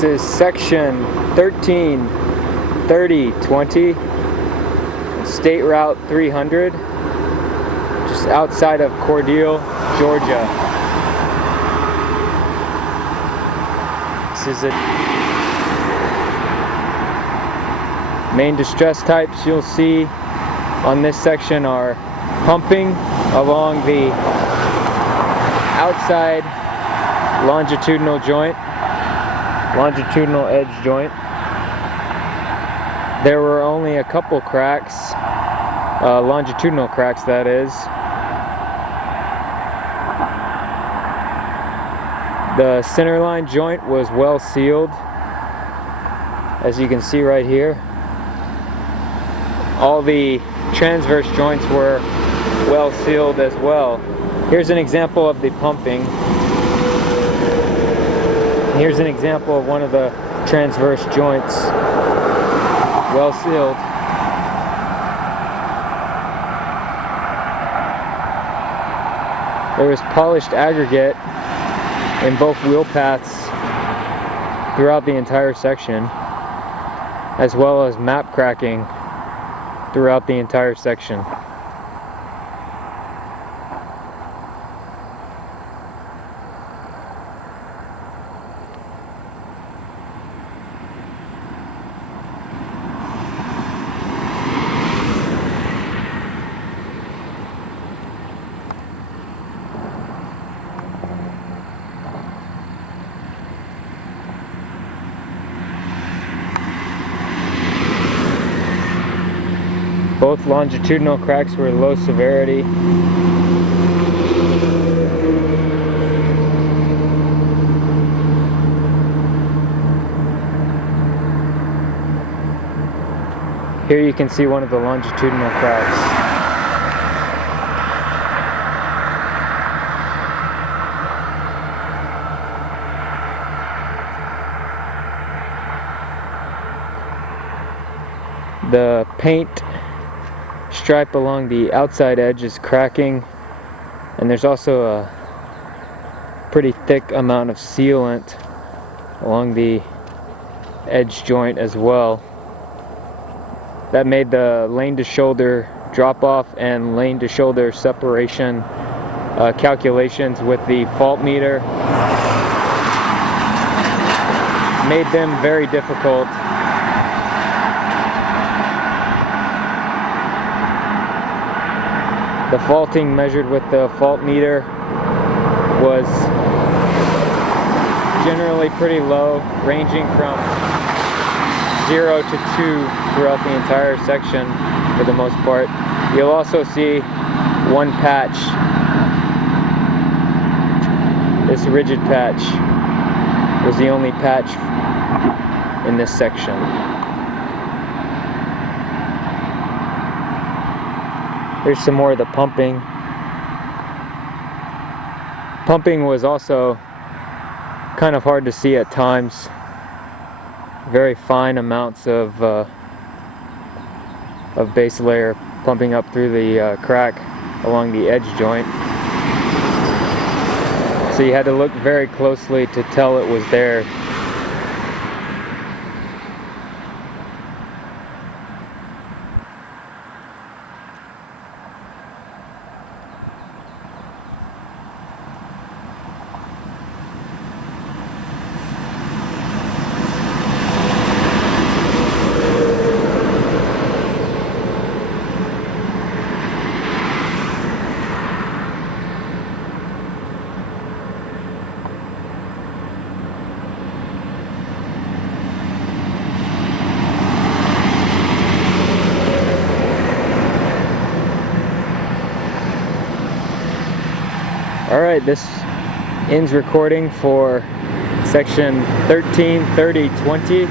This is section 133020, State Route 300, just outside of Cordele, Georgia. This is it. Main distress types you'll see on this section are pumping along the outside longitudinal edge joint. There were only a couple cracks, longitudinal cracks that is. The centerline joint was well sealed, as you can see right here. All the transverse joints were well sealed as well. Here's an example of the pumping. Here's an example of one of the transverse joints, well sealed. There was polished aggregate in both wheel paths throughout the entire section, as well as map cracking throughout the entire section. Both longitudinal cracks were low severity. Here you can see one of the longitudinal cracks. The paint stripe along the outside edge is cracking, and there's also a pretty thick amount of sealant along the edge joint as well. That made the lane to shoulder drop off and lane to shoulder separation calculations with the fault meter made them very difficult. The faulting measured with the fault meter was generally pretty low, ranging from 0 to 2 throughout the entire section for the most part. You'll also see one patch. This rigid patch was the only patch in this section. Here's some more of the pumping. Pumping was also kind of hard to see at times. Very fine amounts of base layer pumping up through the crack along the edge joint. So you had to look very closely to tell it was there. Alright, this ends recording for section 133020.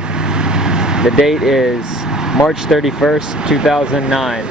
The date is March 31st, 2009.